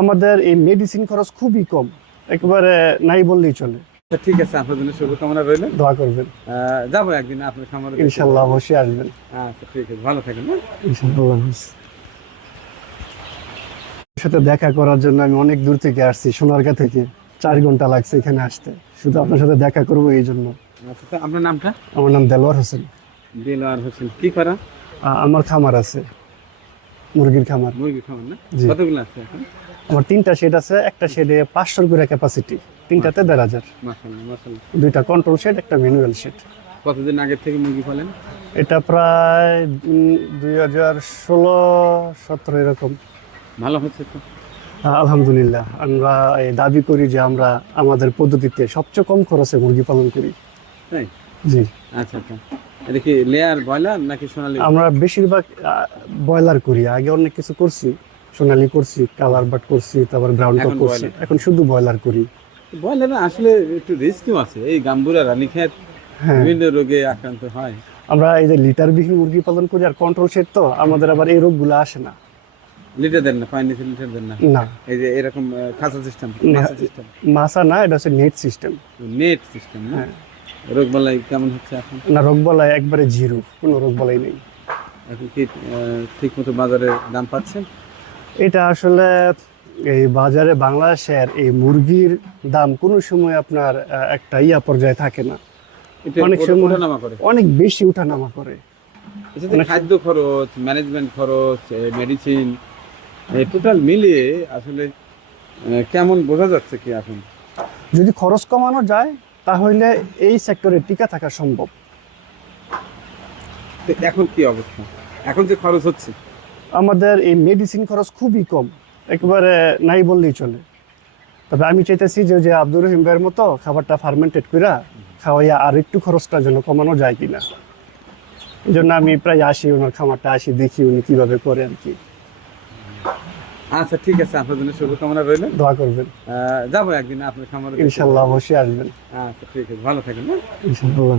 আমাদের এই মেডিসিন খরচ খুবই কম। একেবারে নাই বললেই চলে। আচ্ছা, ঠিক আছে আপনার জন্য শুভকামনা রইল। দোয়া করবেন। যাব একদিন আপনার খামারে ইনশাল্লাহ অবশ্যই আসবেন। আচ্ছা ঠিক আছে ভালো থাকেন হ্যাঁ? ইনশাল্লাহ সাথে দেখা করার জন্য আমি অনেক দূর থেকে আসছি সোনারগাঁ থেকে। চার ঘণ্টা লাগছে এখানে আসতে। শুধু আপনার সাথে দেখা করব এই জন্য। আচ্ছা আপনার নামটা? আমার নাম দেলোয়ার হোসেন। দিলওয়ার হোসেন কি করা? আমার খামার আছে। মুরগির খামার। মুরগি খামার না? কতগুলো আছে এখন? আমার তিনটা শেড আছে একটা শেডে পাঁচশোর করে ক্যাপাসিটি তিনটাতে দেড় হাজার। দুইটা কন্ট্রোল শেড একটা ম্যানুয়াল শেড কতদিন আগে থেকে মুরগি পালেন এটা প্রায় দুই হাজার ষোলো সতেরো এরকম। ভালো হচ্ছে তো? আলহামদুলিল্লাহ আমরা দাবি করি যে আমরা আমাদের পদ্ধতিতে সবচেয়ে কম খরচে মুরগি পালন করি। তাই? জি। আচ্ছা আচ্ছা। এটা কি লেয়ার ব্রয়লার নাকি সোনালি? আমরা বেশিরভাগ ব্রয়লার করি। আগে অনেক কিছু করছি। সোনালি করছি কালার বাট করছি তারপর গ্রাউন্ড কাপ করছি। এখন শুধু ব্রয়লার করি। ব্রয়লার আসলে একটু রিস্কও আছে। এই গাম্বুরা রানীক্ষেত হ্যাঁ। বিভিন্ন রোগে আক্রান্ত হয়। আমরা এই যে লিটারবিহীন মুরগি পালন করি আর কন্ট্রোল সেট তো আমাদের আবার এই রোগগুলো আসে না। লিটার দেন না পানি লিটার দেন না? না। এই যে এরকম খাঁচা সিস্টেম না। সিস্টেম মাসা না এটা হচ্ছে নেট সিস্টেম নেট সিস্টেম না? হ্যাঁ। রোগ বালাই কেমন হচ্ছে এখন? না রোগ বলায় একবারে জিরো কোনো রোগ বলাই নেই। এখন কি ঠিক মতো বাজারে দাম পাচ্ছেন? এটা আসলে এই বাজারে বাংলাদেশের এই মুরগির দাম কোনো সময় আপনার একটা ইয়া পর্যায়ে থাকে না। এটা অনেক সময়- ওঠানামা করে? অনেক বেশি উঠানামা করে। খাদ্য খরচ ম্যানেজমেন্ট খরচ মেডিসিন টোটাল মিলিয়ে আসলে কেমন বোঝা যাচ্ছে কি এখন? যদি খরচ কমানো যায় তাহলে এই সেক্টরে টিকা থাকা সম্ভব? এখন কি অবস্থা? এখন যে খরচ হচ্ছে? আমাদের এই মেডিসিন খরচ খুবই কম একেবারে নাই বললেই চলে। তবে আমি চাইতেছি যে যে আব্দুর রহিম ভাইয়ের মতো খাবারটা ফার্মেন্টেড কইরা খাওয়াইয়া আর একটু খরচটা যেন কমানো যায় কিনা। এই জন্য আমি প্রায় আসি ওনার খামারটা আসি দেখি উনি কীভাবে করে আর কি। আচ্ছা ঠিক আছে আপনার জন্য শুভকামনা রইল দোয়া করবেন যাব একদিন আপনার খামারে ইনশাল্লাহ অবশ্যই আসবেন আচ্ছা ঠিক আছে ভালো থাকেন হ্যাঁ? ইনশাল্লাহ।